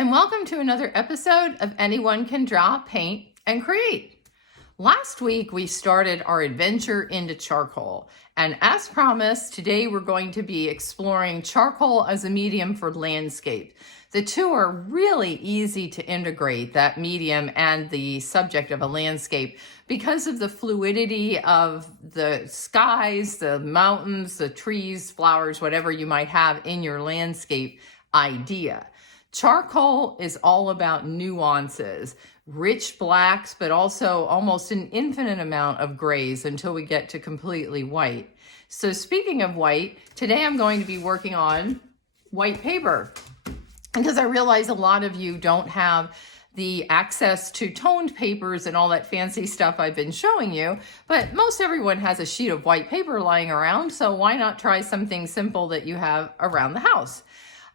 and welcome to another episode of Anyone Can Draw, Paint, and Create. Last week, we started our adventure into charcoal, and as promised, today we're going to be exploring charcoal as a medium for landscape. The two are really easy to integrate, that medium and the subject of a landscape, because of the fluidity of the skies, the mountains, the trees, flowers, whatever you might have in your landscape idea. Charcoal is all about nuances, rich blacks, but also almost an infinite amount of grays until we get to completely white. So speaking of white, today I'm going to be working on white paper because I realize a lot of you don't have the access to toned papers and all that fancy stuff I've been showing you, but most everyone has a sheet of white paper lying around, so why not try something simple that you have around the house?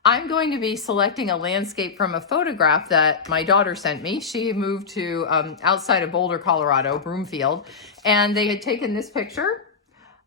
I'm going to be selecting a landscape from a photograph that my daughter sent me. She moved to outside of Boulder, Colorado, Broomfield, and they had taken this picture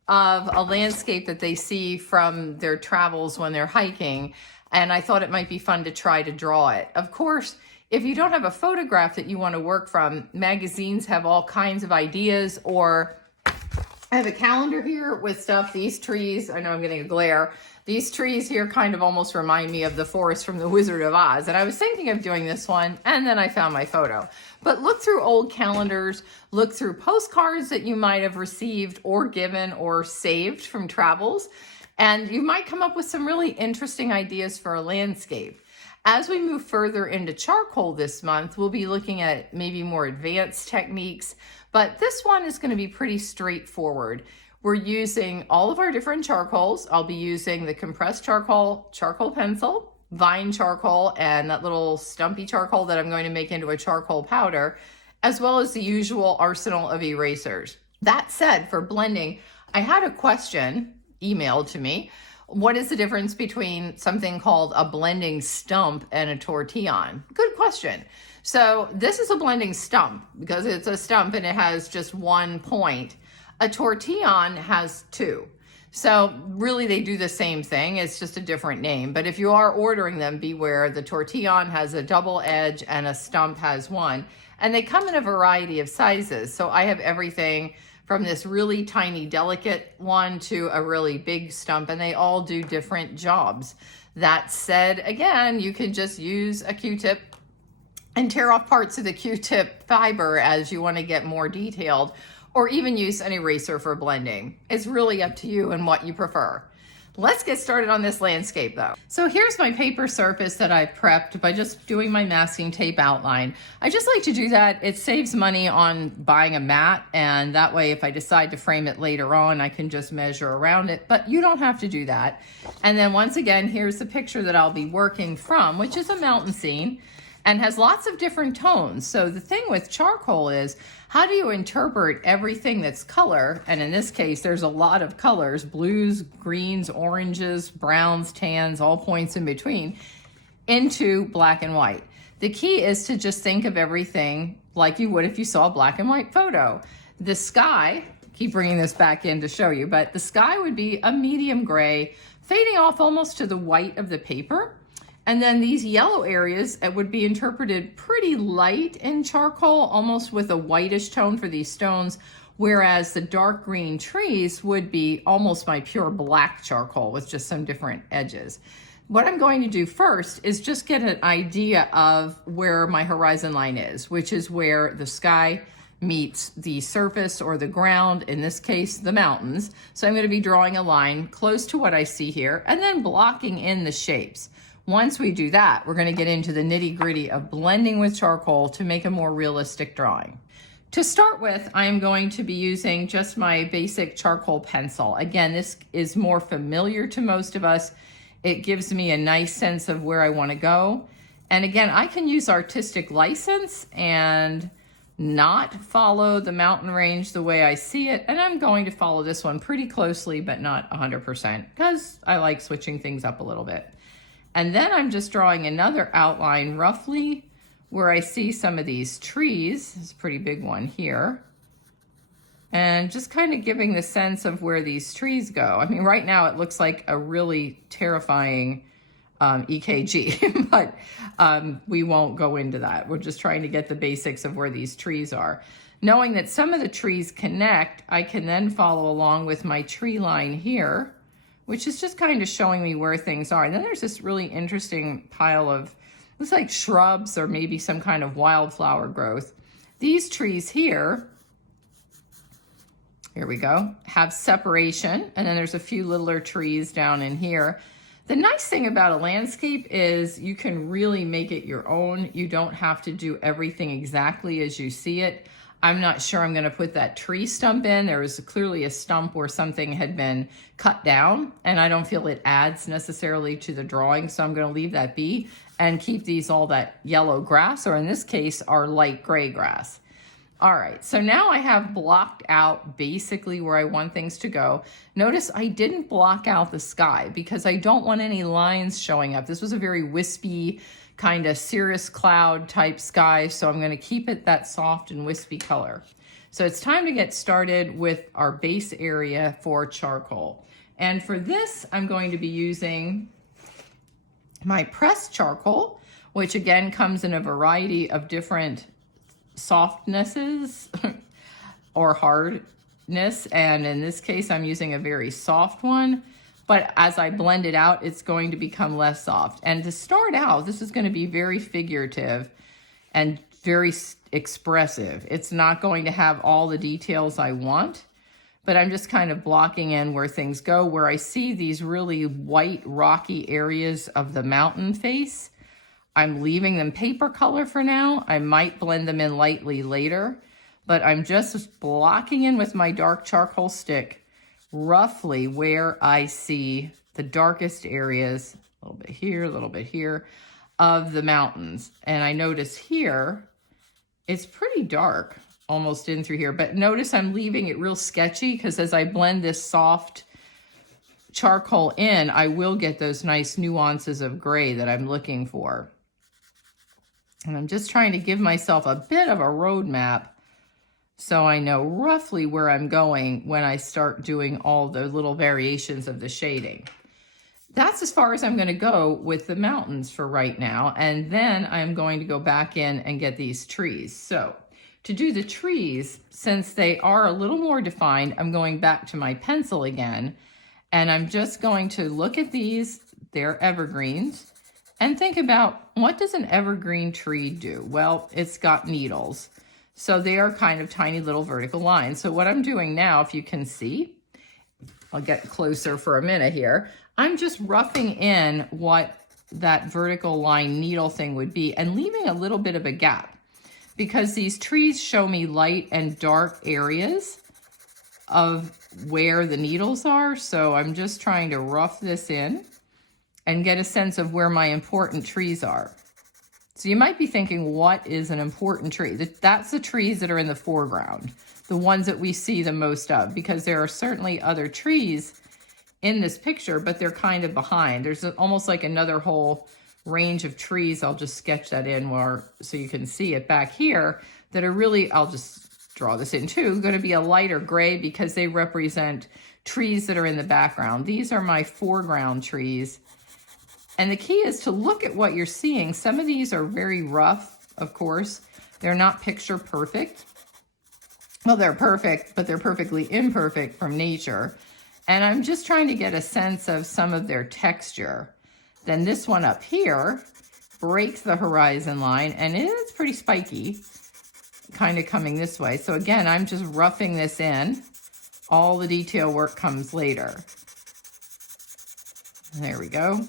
of a landscape that they see from their travels when they're hiking, and I thought it might be fun to try to draw it. Of course, if you don't have a photograph that you want to work from, magazines have all kinds of ideas, or I have a calendar here with stuff. These trees, I know I'm getting a glare. These trees here kind of almost remind me of the forest from The Wizard of Oz. And I was thinking of doing this one, and then I found my photo. But look through old calendars, look through postcards that you might have received or given or saved from travels, and you might come up with some really interesting ideas for a landscape. As we move further into charcoal this month, we'll be looking at maybe more advanced techniques, but this one is going to be pretty straightforward. We're using all of our different charcoals. I'll be using the compressed charcoal pencil, vine charcoal, and that little stumpy charcoal that I'm going to make into a charcoal powder, as well as the usual arsenal of erasers. That said, for blending, I had a question emailed to me. What is the difference between something called a blending stump and a tortillon? Good question. So this is a blending stump because it's a stump and it has just one point. A tortillon has two. So really they do the same thing. It's just a different name. But if you are ordering them, beware. The tortillon has a double edge and a stump has one. And they come in a variety of sizes. So I have everything from this really tiny, delicate one to a really big stump, and they all do different jobs. That said, again, you can just use a Q-tip and tear off parts of the Q-tip fiber as you want to get more detailed, or even use an eraser for blending. It's really up to you and what you prefer. Let's get started on this landscape though. So here's my paper surface that I've prepped by just doing my masking tape outline. I just like to do that. It saves money on buying a mat, and that way if I decide to frame it later on, I can just measure around it, but you don't have to do that. And then once again, here's the picture that I'll be working from, which is a mountain scene and has lots of different tones. So the thing with charcoal is, how do you interpret everything that's color? And in this case, there's a lot of colors: blues, greens, oranges, browns, tans, all points in between, into black and white. The key is to just think of everything like you would if you saw a black and white photo. The sky, keep bringing this back in to show you, but the sky would be a medium gray, fading off almost to the white of the paper. And then these yellow areas would be interpreted pretty light in charcoal, almost with a whitish tone for these stones, whereas the dark green trees would be almost my pure black charcoal with just some different edges. What I'm going to do first is just get an idea of where my horizon line is, which is where the sky meets the surface or the ground, in this case, the mountains. So I'm going to be drawing a line close to what I see here and then blocking in the shapes. Once we do that, we're going to get into the nitty-gritty of blending with charcoal to make a more realistic drawing. To start with, I am going to be using just my basic charcoal pencil. Again, this is more familiar to most of us. It gives me a nice sense of where I want to go. And again, I can use artistic license and not follow the mountain range the way I see it. And I'm going to follow this one pretty closely, but not 100%, because I like switching things up a little bit. And then I'm just drawing another outline roughly where I see some of these trees. There's a pretty big one here. And just kind of giving the sense of where these trees go. I mean, right now it looks like a really terrifying EKG, but we won't go into that. We're just trying to get the basics of where these trees are. Knowing that some of the trees connect, I can then follow along with my tree line here, which is just kind of showing me where things are. And then there's this really interesting pile of, looks like shrubs or maybe some kind of wildflower growth. These trees here we go, have separation, and then there's a few littler trees down in here. The nice thing about a landscape is you can really make it your own. You don't have to do everything exactly as you see it. I'm not sure I'm gonna put that tree stump in. There was clearly a stump where something had been cut down, and I don't feel it adds necessarily to the drawing, so I'm gonna leave that be and keep these all that yellow grass, or in this case, our light gray grass. All right, so now I have blocked out basically where I want things to go. Notice I didn't block out the sky because I don't want any lines showing up. This was a very wispy, kind of cirrus cloud type sky, so I'm gonna keep it that soft and wispy color. So it's time to get started with our base area for charcoal. And for this, I'm going to be using my pressed charcoal, which again comes in a variety of different softnesses or hardness, and in this case I'm using a very soft one, but as I blend it out it's going to become less soft. And to start out, this is going to be very figurative and very expressive. It's not going to have all the details I want, but I'm just kind of blocking in where things go. Where I see these really white rocky areas of the mountain face, I'm leaving them paper color for now. I might blend them in lightly later, but I'm just blocking in with my dark charcoal stick roughly where I see the darkest areas, a little bit here, of the mountains. And I notice here, it's pretty dark almost in through here, but notice I'm leaving it real sketchy because as I blend this soft charcoal in, I will get those nice nuances of gray that I'm looking for. And I'm just trying to give myself a bit of a roadmap so I know roughly where I'm going when I start doing all the little variations of the shading. That's as far as I'm going to go with the mountains for right now. And then I'm going to go back in and get these trees. So to do the trees, since they are a little more defined, I'm going back to my pencil again. And I'm just going to look at these, they're evergreens, and think about, what does an evergreen tree do? Well, it's got needles. So they are kind of tiny little vertical lines. So what I'm doing now, if you can see, I'll get closer for a minute here. I'm just roughing in what that vertical line needle thing would be and leaving a little bit of a gap because these trees show me light and dark areas of where the needles are. So I'm just trying to rough this in and get a sense of where my important trees are. So you might be thinking, what is an important tree? That's the trees that are in the foreground, the ones that we see the most of, because there are certainly other trees in this picture, but they're kind of behind. There's almost like another whole range of trees. I'll just sketch that in more so you can see it back here that are really, I'll just draw this in too, going to be a lighter gray because they represent trees that are in the background. These are my foreground trees. And the key is to look at what you're seeing. Some of these are very rough, of course. They're not picture perfect. Well, they're perfect, but they're perfectly imperfect from nature. And I'm just trying to get a sense of some of their texture. Then this one up here breaks the horizon line, and it's pretty spiky, kind of coming this way. So again, I'm just roughing this in. All the detail work comes later. There we go.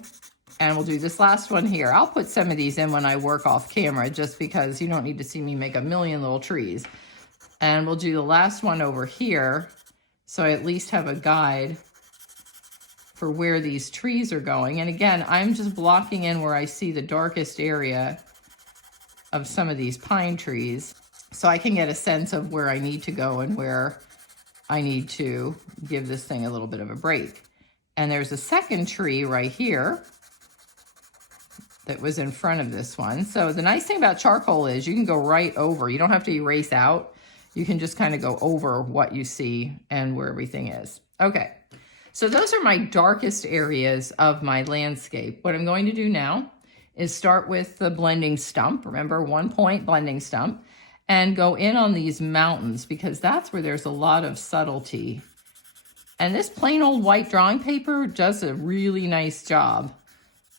And we'll do this last one here. I'll put some of these in when I work off camera just because you don't need to see me make a million little trees. And we'll do the last one over here so I at least have a guide for where these trees are going. And again, I'm just blocking in where I see the darkest area of some of these pine trees so I can get a sense of where I need to go and where I need to give this thing a little bit of a break. And there's a second tree right here that was in front of this one. So the nice thing about charcoal is you can go right over. You don't have to erase out. You can just kind of go over what you see and where everything is. Okay, So those are my darkest areas of my landscape. What I'm going to do now is start with the blending stump. Remember, 1 point blending stump, and go in on these mountains because that's where there's a lot of subtlety. And this plain old white drawing paper does a really nice job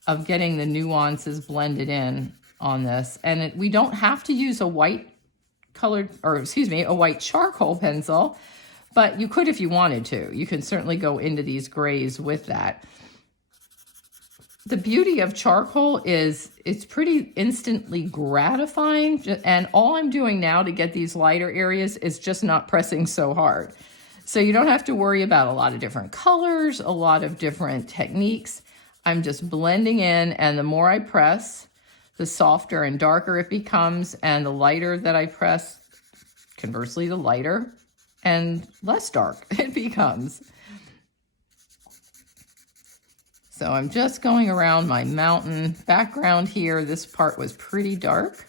of getting the nuances blended in on this. And we don't have to use a white colored, or excuse me, a white charcoal pencil, but you could if you wanted to. You can certainly go into these grays with that. The beauty of charcoal is it's pretty instantly gratifying, and all I'm doing now to get these lighter areas is just not pressing so hard. So you don't have to worry about a lot of different colors, a lot of different techniques. I'm just blending in, and the more I press, the softer and darker it becomes, and the lighter that I press, conversely, the lighter and less dark it becomes. So I'm just going around my mountain background here. This part was pretty dark.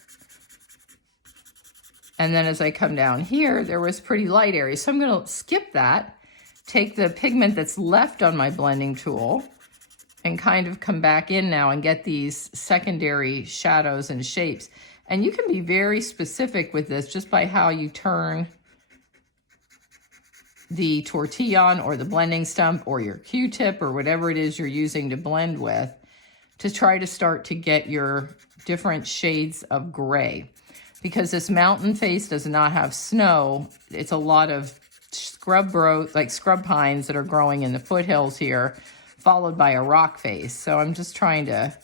And then as I come down here, there was pretty light areas. So I'm going to skip that, take the pigment that's left on my blending tool, and kind of come back in now and get these secondary shadows and shapes. And you can be very specific with this just by how you turn the tortillon or the blending stump or your Q-tip or whatever it is you're using to blend with, to try to start to get your different shades of gray. Because this mountain face does not have snow, it's a lot of scrub growth, like scrub pines that are growing in the foothills here, followed by a rock face. So I'm just trying to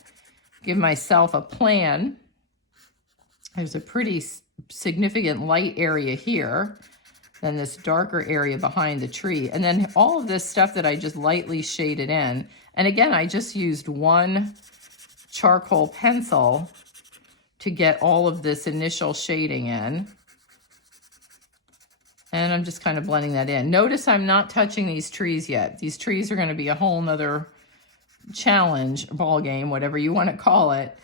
give myself a plan. There's a pretty significant light area here, then this darker area behind the tree, and then all of this stuff that I just lightly shaded in. And again, I just used one charcoal pencil to get all of this initial shading in. And I'm just kind of blending that in. Notice I'm not touching these trees yet. These trees are going to be a whole nother challenge, ball game, whatever you want to call it.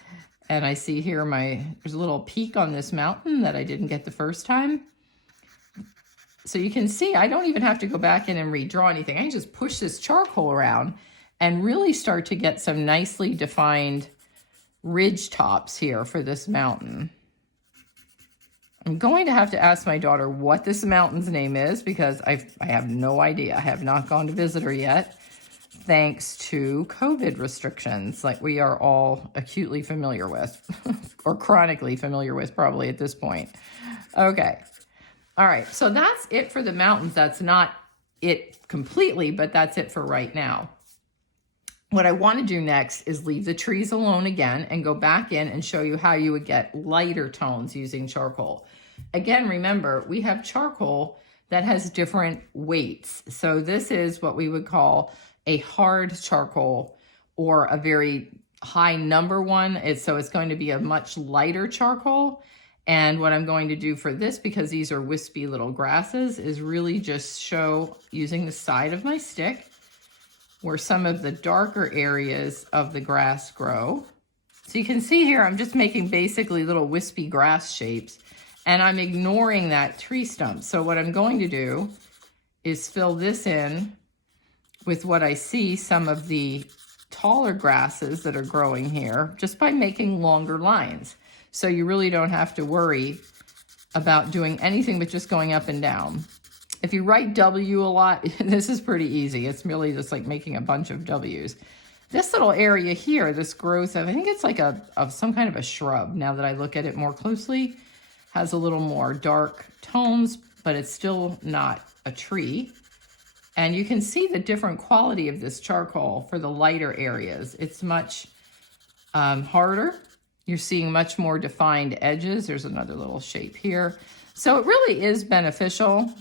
And I see here there's a little peak on this mountain that I didn't get the first time. So you can see I don't even have to go back in and redraw anything. I can just push this charcoal around and really start to get some nicely defined ridge tops here for this mountain. I'm going to have to ask my daughter what this mountain's name is because I have no idea. I have not gone to visit her yet, thanks to COVID restrictions, like we are all acutely familiar with, or chronically familiar with probably at this point. Okay. All right, so that's it for the mountains. That's not it completely, but that's it for right now. What I want to do next is leave the trees alone again and go back in and show you how you would get lighter tones using charcoal. Again, remember, we have charcoal that has different weights. So this is what we would call a hard charcoal or a very high number one. So it's going to be a much lighter charcoal. And what I'm going to do for this, because these are wispy little grasses, is really just show using the side of my stick where some of the darker areas of the grass grow. So you can see here, I'm just making basically little wispy grass shapes, and I'm ignoring that tree stump. So what I'm going to do is fill this in with what I see some of the taller grasses that are growing here just by making longer lines. So you really don't have to worry about doing anything but just going up and down. If you write W a lot, this is pretty easy. It's really just like making a bunch of W's. This little area here, this growth of, I think it's like some kind of a shrub, now that I look at it more closely, has a little more dark tones, but it's still not a tree. And you can see the different quality of this charcoal for the lighter areas. It's much harder. You're seeing much more defined edges. There's another little shape here. So it really is beneficial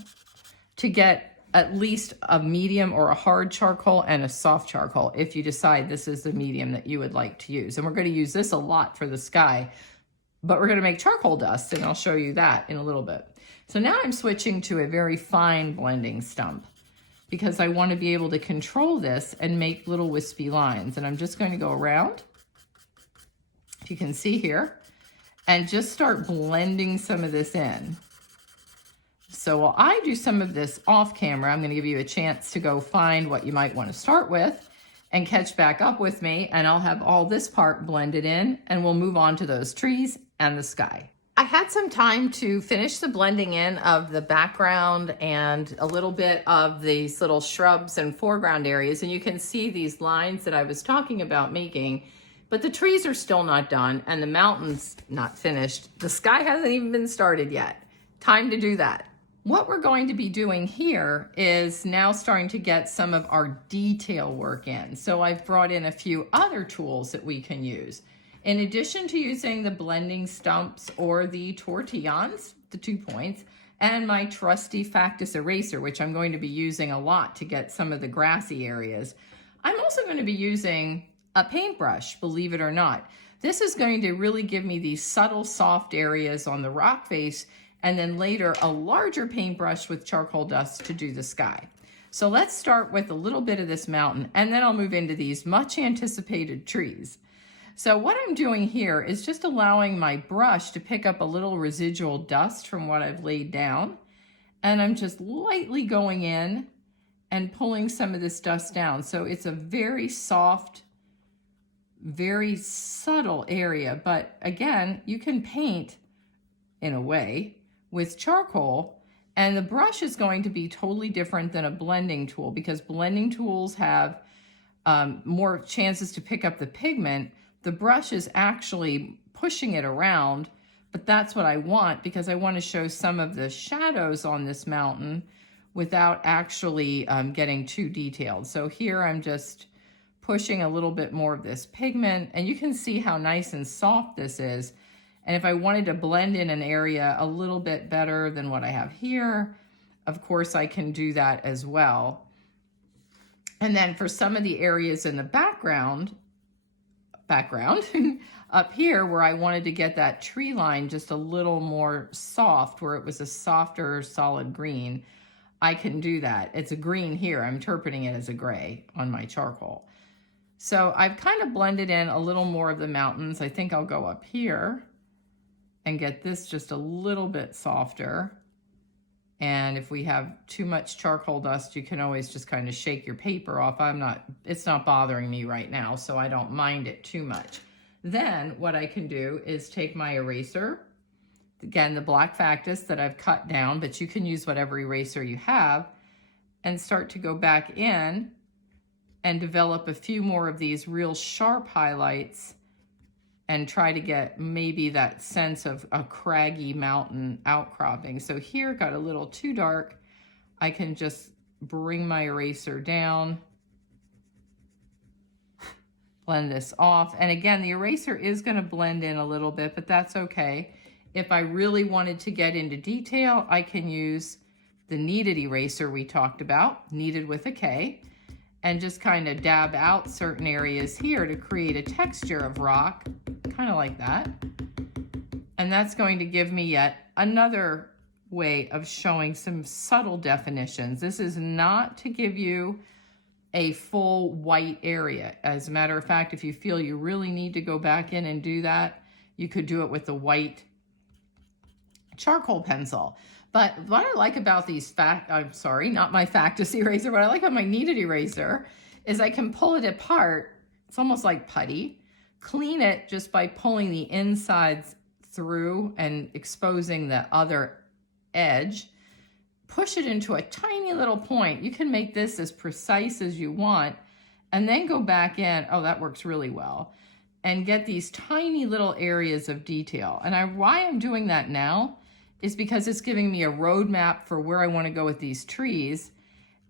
to get at least a medium or a hard charcoal and a soft charcoal if you decide this is the medium that you would like to use. And we're going to use this a lot for the sky, but we're going to make charcoal dust, and I'll show you that in a little bit. So now I'm switching to a very fine blending stump because I want to be able to control this and make little wispy lines. And I'm just going to go around, if you can see here, and just start blending some of this in. So while I do some of this off camera, I'm going to give you a chance to go find what you might want to start with and catch back up with me, and I'll have all this part blended in, and we'll move on to those trees and the sky. I had some time to finish the blending in of the background and a little bit of these little shrubs and foreground areas, and you can see these lines that I was talking about making, but the trees are still not done and the mountain's not finished. The sky hasn't even been started yet. Time to do that. What we're going to be doing here is now starting to get some of our detail work in. So I've brought in a few other tools that we can use. In addition to using the blending stumps or the tortillons, the 2 points, and my trusty Factus eraser, which I'm going to be using a lot to get some of the grassy areas, I'm also going to be using a paintbrush, believe it or not. This is going to really give me these subtle, soft areas on the rock face, and then later a larger paintbrush with charcoal dust to do the sky. So let's start with a little bit of this mountain, and then I'll move into these much anticipated trees. So what I'm doing here is just allowing my brush to pick up a little residual dust from what I've laid down, and I'm just lightly going in and pulling some of this dust down. So it's a very soft, very subtle area, but again, you can paint in a way with charcoal, and the brush is going to be totally different than a blending tool because blending tools have more chances to pick up the pigment. The brush is actually pushing it around, but that's what I want because I want to show some of the shadows on this mountain without actually getting too detailed. So here I'm just pushing a little bit more of this pigment, and you can see how nice and soft this is. And if I wanted to blend in an area a little bit better than what I have here, of course I can do that as well. And then for some of the areas in the background up here where I wanted to get that tree line just a little more soft, where it was a softer solid green, I can do that. It's a green here. I'm interpreting it as a gray on my charcoal. So I've kind of blended in a little more of the mountains. I think I'll go up here and get this just a little bit softer. And if we have too much charcoal dust, you can always just kind of shake your paper off. It's not bothering me right now, so I don't mind it too much. Then what I can do is take my eraser, again, the black Factus that I've cut down, but you can use whatever eraser you have, and start to go back in and develop a few more of these real sharp highlights and try to get maybe that sense of a craggy mountain outcropping. So here got a little too dark. I can just bring my eraser down, blend this off. And again, the eraser is going to blend in a little bit, but that's okay. If I really wanted to get into detail, I can use the kneaded eraser we talked about, kneaded with a K, and just kind of dab out certain areas here to create a texture of rock, kind of like that. And that's going to give me yet another way of showing some subtle definitions. This is not to give you a full white area. As a matter of fact, if you feel you really need to go back in and do that, you could do it with the white charcoal pencil. But what I like about these not my Factus eraser, what I like about my kneaded eraser is I can pull it apart. It's almost like putty. Clean it just by pulling the insides through and exposing the other edge. Push it into a tiny little point. You can make this as precise as you want and then go back in. Oh, that works really well. And get these tiny little areas of detail. And why I'm doing that now is because it's giving me a roadmap for where I want to go with these trees.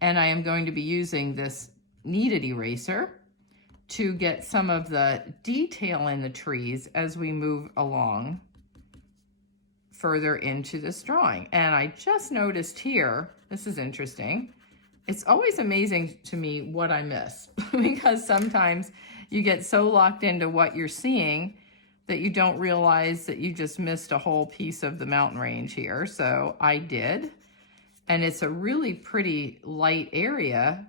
And I am going to be using this kneaded eraser to get some of the detail in the trees as we move along further into this drawing. And I just noticed here, this is interesting, it's always amazing to me what I miss because sometimes you get so locked into what you're seeing that you don't realize that you just missed a whole piece of the mountain range here. So I did, and it's a really pretty light area,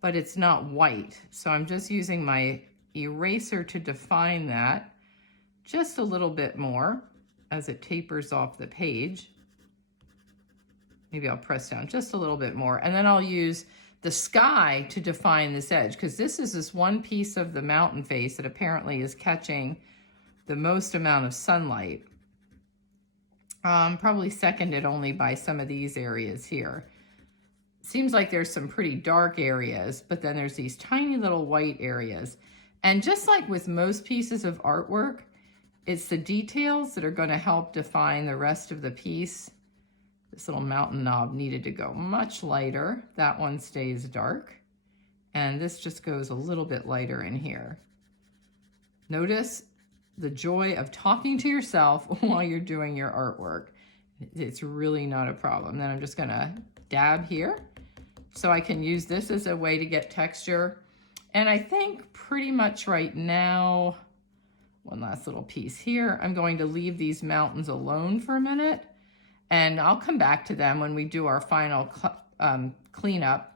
but it's not white. So I'm just using my eraser to define that just a little bit more as it tapers off the page. Maybe I'll press down just a little bit more. And then I'll use the sky to define this edge, because this is this one piece of the mountain face that apparently is catching the most amount of sunlight. Probably seconded only by some of these areas here. Seems like there's some pretty dark areas, but then there's these tiny little white areas. And just like with most pieces of artwork, it's the details that are going to help define the rest of the piece. This little mountain knob needed to go much lighter. That one stays dark. And this just goes a little bit lighter in here. Notice the joy of talking to yourself while you're doing your artwork. It's really not a problem. Then I'm just gonna dab here so I can use this as a way to get texture. And I think pretty much right now, one last little piece here, I'm going to leave these mountains alone for a minute, and I'll come back to them when we do our final cleanup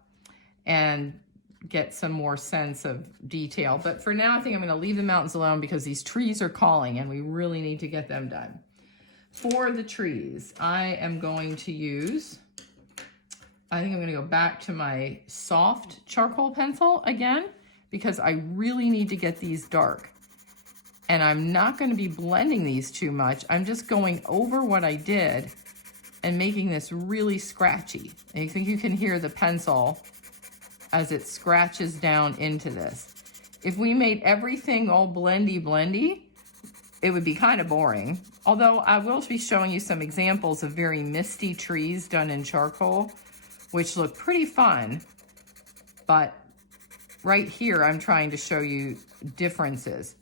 and get some more sense of detail. But for now, I think I'm going to leave the mountains alone because these trees are calling and we really need to get them done. For the trees, I am going to use, I think I'm going to go back to my soft charcoal pencil again, because I really need to get these dark. And I'm not going to be blending these too much. I'm just going over what I did and making this really scratchy. And you think you can hear the pencil as it scratches down into this. If we made everything all blendy, it would be kind of boring. Although I will be showing you some examples of very misty trees done in charcoal, which look pretty fun. But right here, I'm trying to show you differences.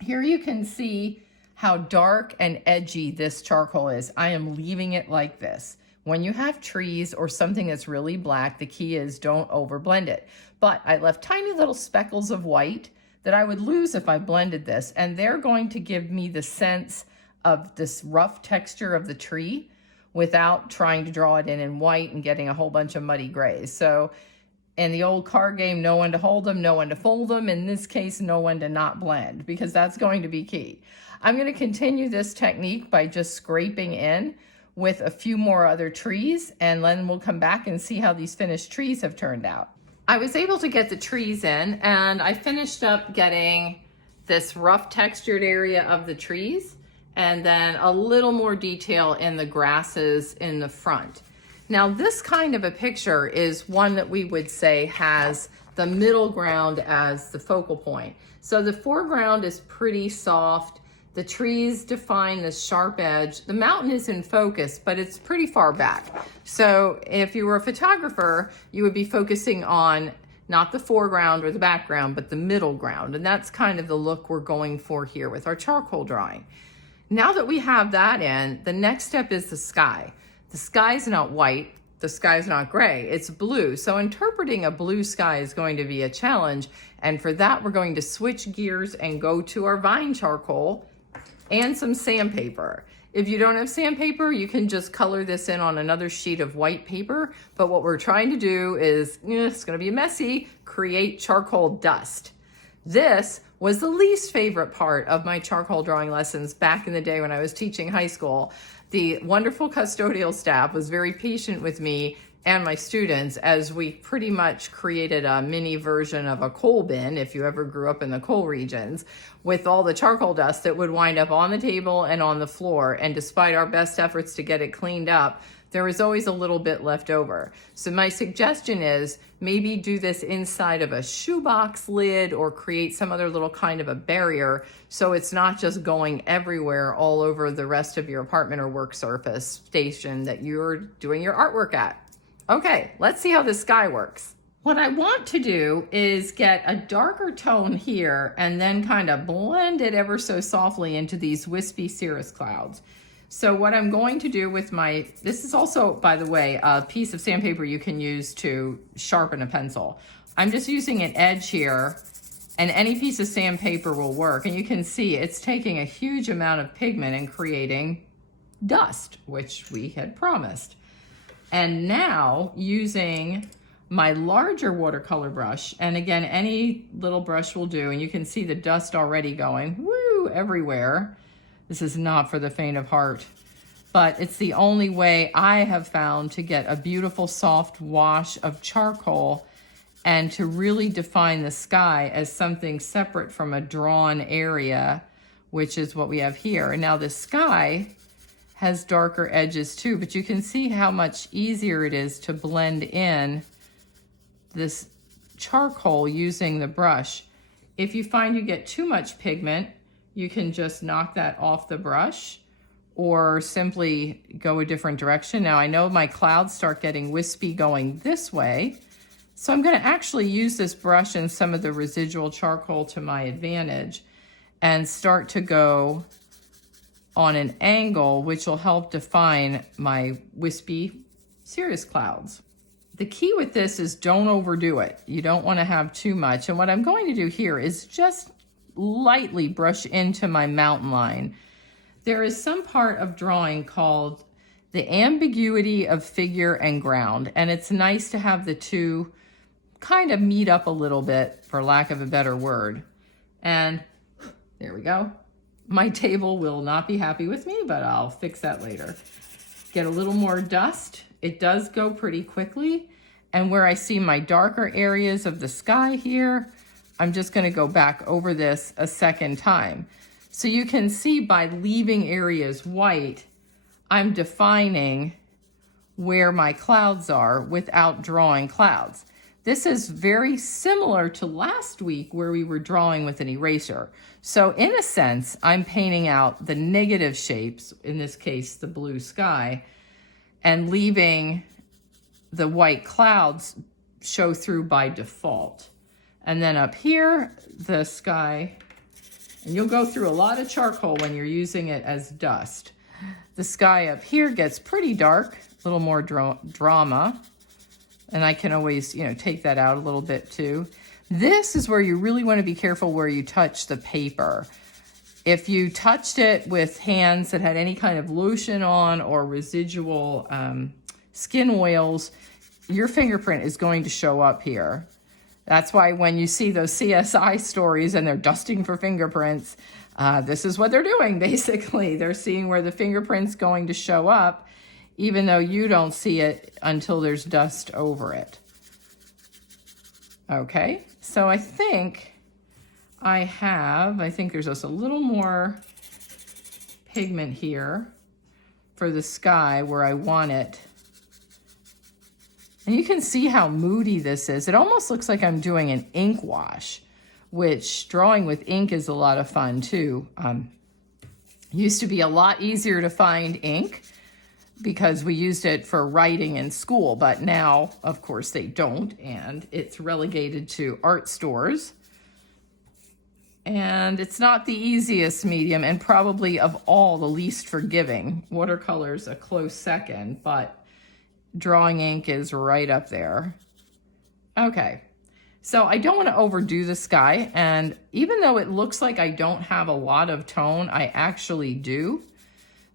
Here you can see how dark and edgy this charcoal is. I am leaving it like this. When you have trees or something that's really black, the key is don't overblend it. But I left tiny little speckles of white that I would lose if I blended this, and they're going to give me the sense of this rough texture of the tree without trying to draw it in white and getting a whole bunch of muddy grays. So in the old card game, know when to hold them, know when to fold them. In this case, know when to not blend, because that's going to be key. I'm going to continue this technique by just scraping in with a few more other trees, and then we'll come back and see how these finished trees have turned out. I was able to get the trees in, and I finished up getting this rough textured area of the trees and then a little more detail in the grasses in the front. Now, this kind of a picture is one that we would say has the middle ground as the focal point. So the foreground is pretty soft. The trees define the sharp edge. The mountain is in focus, but it's pretty far back. So if you were a photographer, you would be focusing on not the foreground or the background, but the middle ground. And that's kind of the look we're going for here with our charcoal drawing. Now that we have that in, the next step is the sky. The sky's not white, the sky's not gray, it's blue. So interpreting a blue sky is going to be a challenge. And for that, we're going to switch gears and go to our vine charcoal and some sandpaper. If you don't have sandpaper, you can just color this in on another sheet of white paper. But what we're trying to do is, it's gonna be messy, create charcoal dust. This was the least favorite part of my charcoal drawing lessons back in the day when I was teaching high school. The wonderful custodial staff was very patient with me and my students as we pretty much created a mini version of a coal bin, if you ever grew up in the coal regions, with all the charcoal dust that would wind up on the table and on the floor. And despite our best efforts to get it cleaned up, there was always a little bit left over. So my suggestion is maybe do this inside of a shoebox lid or create some other little kind of a barrier so it's not just going everywhere all over the rest of your apartment or work surface station that you're doing your artwork at. Okay, let's see how the sky works. What I want to do is get a darker tone here and then kind of blend it ever so softly into these wispy cirrus clouds. So what I'm going to do with this is also, by the way, a piece of sandpaper you can use to sharpen a pencil. I'm just using an edge here, and any piece of sandpaper will work. And you can see it's taking a huge amount of pigment and creating dust, which we had promised. And now using my larger watercolor brush, and again, any little brush will do, and you can see the dust already going, woo, everywhere. This is not for the faint of heart. but it's the only way I have found to get a beautiful soft wash of charcoal and to really define the sky as something separate from a drawn area, which is what we have here. And now the sky has darker edges too, but you can see how much easier it is to blend in this charcoal using the brush. If you find you get too much pigment, you can just knock that off the brush or simply go a different direction. Now I know my clouds start getting wispy going this way, so I'm going to actually use this brush and some of the residual charcoal to my advantage and start to go on an angle, which will help define my wispy cirrus clouds. The key with this is don't overdo it. You don't want to have too much. And what I'm going to do here is just lightly brush into my mountain line. There is some part of drawing called the ambiguity of figure and ground, and it's nice to have the two kind of meet up a little bit, for lack of a better word. And there we go. My table will not be happy with me, but I'll fix that later. Get a little more dust. It does go pretty quickly. And where I see my darker areas of the sky here, I'm just going to go back over this a second time. So you can see by leaving areas white, I'm defining where my clouds are without drawing clouds. This is very similar to last week where we were drawing with an eraser. So in a sense, I'm painting out the negative shapes, in this case, the blue sky, and leaving the white clouds show through by default. And then up here, the sky, and you'll go through a lot of charcoal when you're using it as dust. The sky up here gets pretty dark, a little more drama. And I can always, take that out a little bit too. This is where you really want to be careful where you touch the paper. If you touched it with hands that had any kind of lotion on or residual skin oils, your fingerprint is going to show up here. That's why when you see those CSI stories and they're dusting for fingerprints, this is what they're doing, basically. They're seeing where the fingerprint's going to show up, even though you don't see it until there's dust over it. Okay, so I think there's just a little more pigment here for the sky where I want it. And you can see how moody this is. It almost looks like I'm doing an ink wash, which drawing with ink is a lot of fun too. Used to be a lot easier to find ink because we used it for writing in school, but now, of course, they don't, and it's relegated to art stores. And it's not the easiest medium, and probably of all, the least forgiving. Watercolor's a close second, but drawing ink is right up there. Okay, so I don't want to overdo the sky, and even though it looks like I don't have a lot of tone, I actually do.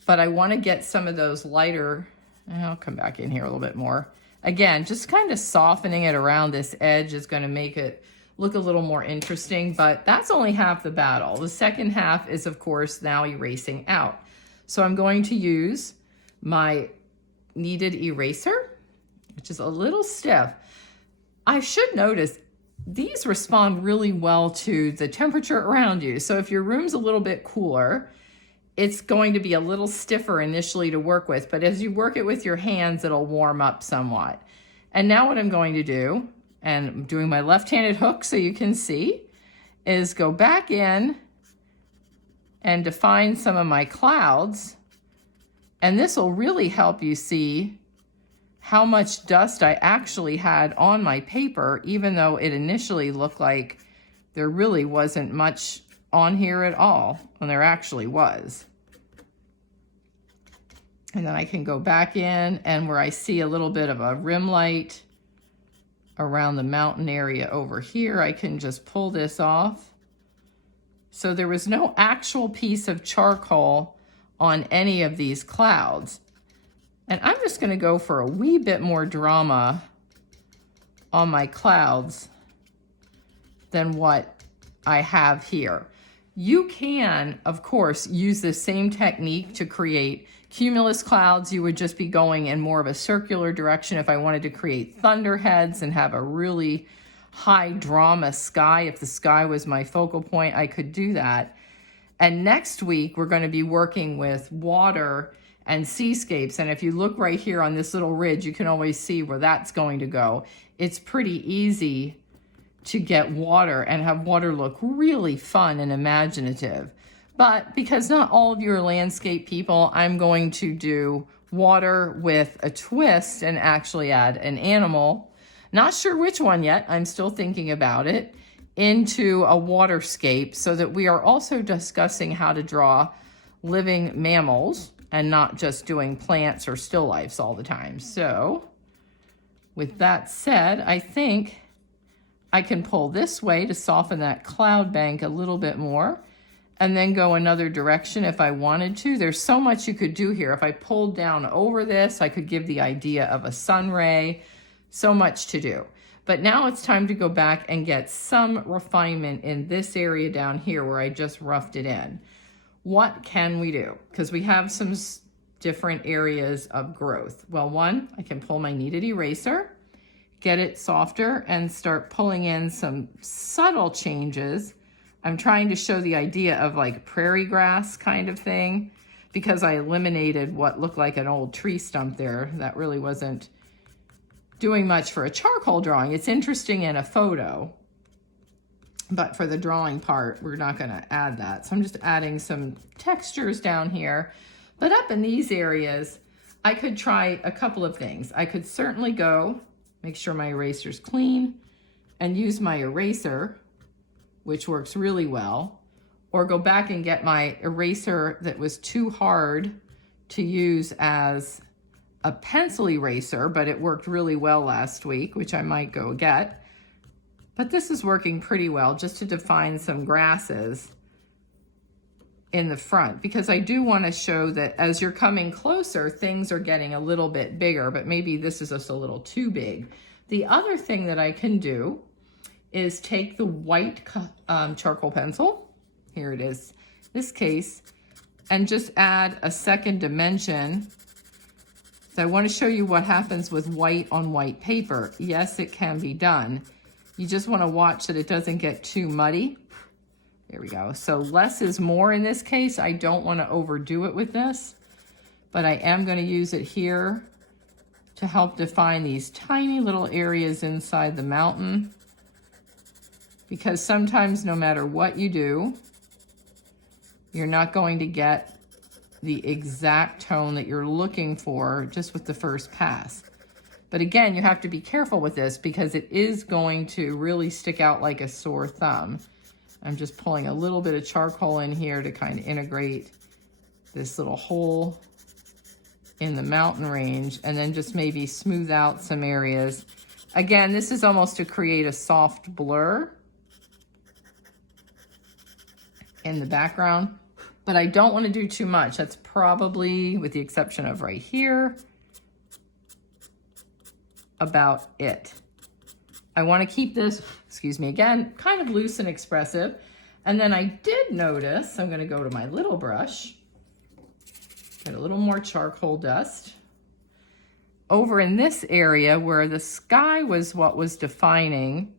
But I want to get some of those lighter, I'll come back in here a little bit more. Again, just kind of softening it around this edge is going to make it look a little more interesting, but that's only half the battle. The second half is, of course, now erasing out. So I'm going to use my kneaded eraser, which is a little stiff. I should notice these respond really well to the temperature around you. So if your room's a little bit cooler, it's going to be a little stiffer initially to work with, but as you work it with your hands, it'll warm up somewhat. And now what I'm going to do, and I'm doing my left-handed hook so you can see, is go back in and define some of my clouds. And this will really help you see how much dust I actually had on my paper, even though it initially looked like there really wasn't much on here at all, when there actually was. And then I can go back in, and where I see a little bit of a rim light around the mountain area over here, I can just pull this off. So there was no actual piece of charcoal on any of these clouds. And I'm just going to go for a wee bit more drama on my clouds than what I have here. You can, of course, use the same technique to create cumulus clouds. You would just be going in more of a circular direction. If I wanted to create thunderheads and have a really high drama sky, if the sky was my focal point, I could do that. And next week, we're going to be working with water and seascapes. And if you look right here on this little ridge, you can always see where that's going to go. It's pretty easy to get water and have water look really fun and imaginative. But because not all of you are landscape people, I'm going to do water with a twist and actually add an animal. Not sure which one yet, I'm still thinking about it, into a waterscape, so that we are also discussing how to draw living mammals and not just doing plants or still lifes all the time. So with that said, I think I can pull this way to soften that cloud bank a little bit more, and then go another direction if I wanted to. There's so much you could do here. If I pulled down over this, I could give the idea of a sun ray. So much to do. But now it's time to go back and get some refinement in this area down here where I just roughed it in. What can we do? Because we have some different areas of growth. Well, one, I can pull my kneaded eraser, get it softer, and start pulling in some subtle changes. I'm trying to show the idea of like prairie grass kind of thing, because I eliminated what looked like an old tree stump there. That really wasn't doing much for a charcoal drawing. It's interesting in a photo, but for the drawing part, we're not going to add that. So I'm just adding some textures down here. But up in these areas, I could try a couple of things. I could certainly go, make sure my eraser's clean, and use my eraser, which works really well, or go back and get my eraser that was too hard to use as a pencil eraser, but it worked really well last week, which I might go get. But this is working pretty well just to define some grasses in the front, because I do want to show that as you're coming closer, things are getting a little bit bigger, but maybe this is just a little too big. The other thing that I can do is take the white charcoal pencil, here it is, this case, and just add a second dimension. So I want to show you what happens with white on white paper. Yes, it can be done. You just want to watch that it doesn't get too muddy. There we go. So less is more in this case. I don't want to overdo it with this, but I am going to use it here to help define these tiny little areas inside the mountain. Because sometimes no matter what you do, you're not going to get the exact tone that you're looking for just with the first pass. But again, you have to be careful with this because it is going to really stick out like a sore thumb. I'm just pulling a little bit of charcoal in here to kind of integrate this little hole in the mountain range, and then just maybe smooth out some areas. Again, this is almost to create a soft blur in the background. But I don't want to do too much. That's probably, with the exception of right here, about it. I want to keep this, excuse me again, kind of loose and expressive. And then I did notice, I'm going to go to my little brush, get a little more charcoal dust. Over in this area where the sky was what was defining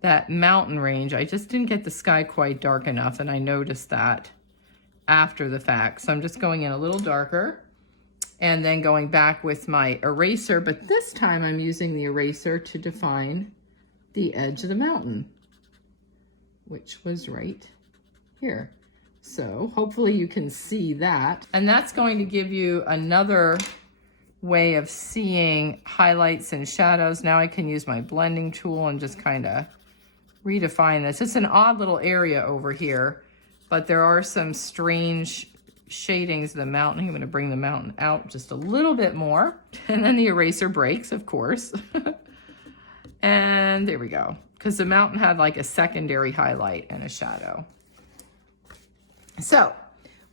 that mountain range, I just didn't get the sky quite dark enough, and I noticed that after the fact. So I'm just going in a little darker and then going back with my eraser, but this time I'm using the eraser to define the edge of the mountain, which was right here. So hopefully you can see that. And that's going to give you another way of seeing highlights and shadows. Now I can use my blending tool and just kind of redefine this. It's an odd little area over here, but there are some strange shadings of the mountain. I'm going to bring the mountain out just a little bit more. And then the eraser breaks, of course. And there we go. Because the mountain had like a secondary highlight and a shadow. So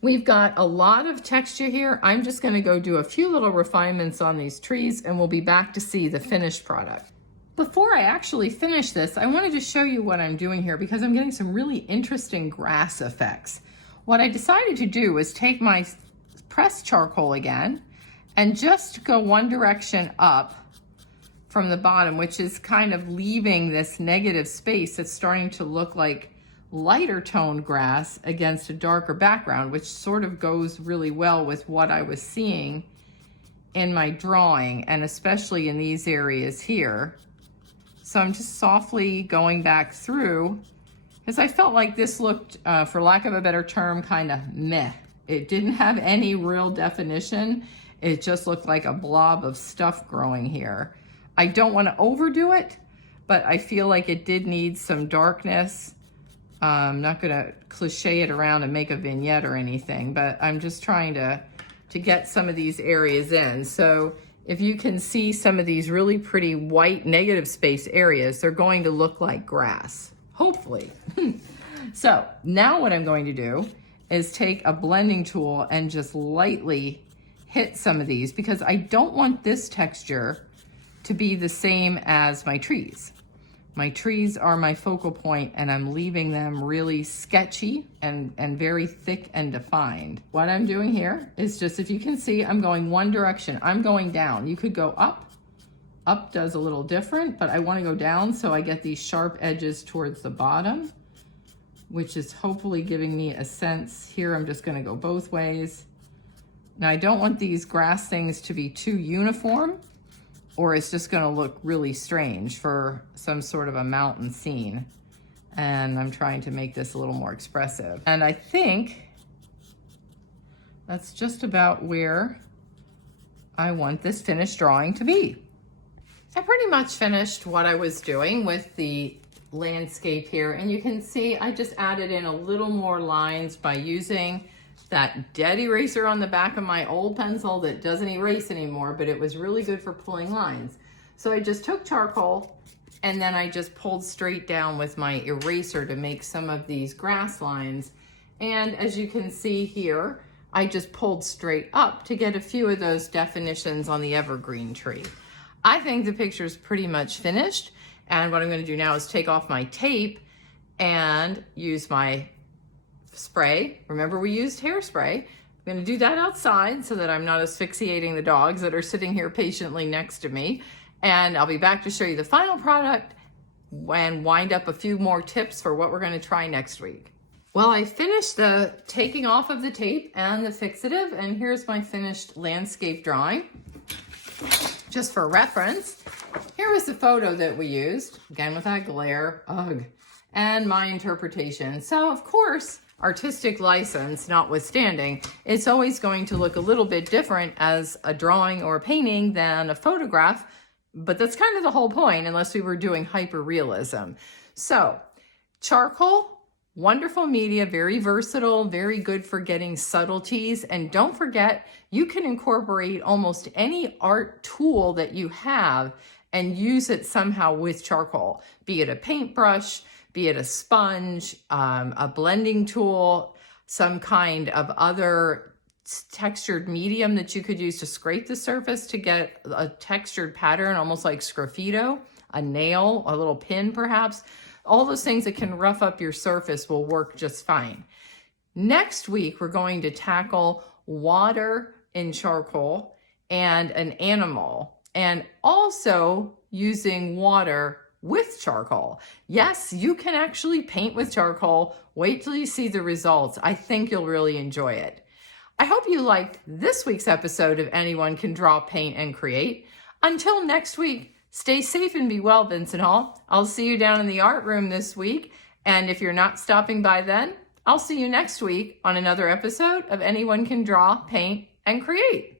we've got a lot of texture here. I'm just going to go do a few little refinements on these trees, and we'll be back to see the finished product. Before I actually finish this, I wanted to show you what I'm doing here because I'm getting some really interesting grass effects. What I decided to do was take my pressed charcoal again and just go one direction up from the bottom, which is kind of leaving this negative space that's starting to look like lighter toned grass against a darker background, which sort of goes really well with what I was seeing in my drawing, and especially in these areas here. So I'm just softly going back through because I felt like this looked, for lack of a better term, kind of meh. It didn't have any real definition. It just looked like a blob of stuff growing here. I don't want to overdo it, but I feel like it did need some darkness. I'm not going to cliche it around and make a vignette or anything, but I'm just trying to get some of these areas in. So if you can see some of these really pretty white negative space areas, they're going to look like grass, hopefully. So now what I'm going to do is take a blending tool and just lightly hit some of these because I don't want this texture to be the same as my trees. My trees are my focal point and I'm leaving them really sketchy and very thick and defined. What I'm doing here is just, if you can see, I'm going one direction. I'm going down. You could go up. Up does a little different, but I want to go down so I get these sharp edges towards the bottom, which is hopefully giving me a sense. Here I'm just going to go both ways. Now I don't want these grass things to be too uniform, or it's just going to look really strange for some sort of a mountain scene. And I'm trying to make this a little more expressive. And I think that's just about where I want this finished drawing to be. I pretty much finished what I was doing with the landscape here. And you can see I just added in a little more lines by using that dead eraser on the back of my old pencil that doesn't erase anymore, but it was really good for pulling lines. So I just took charcoal and then I just pulled straight down with my eraser to make some of these grass lines. And as you can see here, I just pulled straight up to get a few of those definitions on the evergreen tree. I think the picture's pretty much finished. And what I'm going to do now is take off my tape and use my spray. Remember, we used hairspray. I'm going to do that outside so that I'm not asphyxiating the dogs that are sitting here patiently next to me. And I'll be back to show you the final product and wind up a few more tips for what we're going to try next week. Well, I finished the taking off of the tape and the fixative, and here's my finished landscape drawing. Just for reference, here was the photo that we used, again with that glare, ugh, and my interpretation. So, of course, artistic license notwithstanding, it's always going to look a little bit different as a drawing or a painting than a photograph, but that's kind of the whole point unless we were doing hyper-realism. So, charcoal, wonderful media, very versatile, very good for getting subtleties. And don't forget, you can incorporate almost any art tool that you have and use it somehow with charcoal, be it a paintbrush, be it a sponge, a blending tool, some kind of other textured medium that you could use to scrape the surface to get a textured pattern, almost like sgraffito, a nail, a little pin perhaps. All those things that can rough up your surface will work just fine. Next week, we're going to tackle water in charcoal and an animal, and also using water with charcoal. Yes, you can actually paint with charcoal. Wait till you see the results. I think you'll really enjoy it. I hope you liked this week's episode of Anyone Can Draw, Paint, and Create. Until next week, stay safe and be well, Vincent Hall. I'll see you down in the art room this week. And if you're not stopping by then, I'll see you next week on another episode of Anyone Can Draw, Paint, and Create.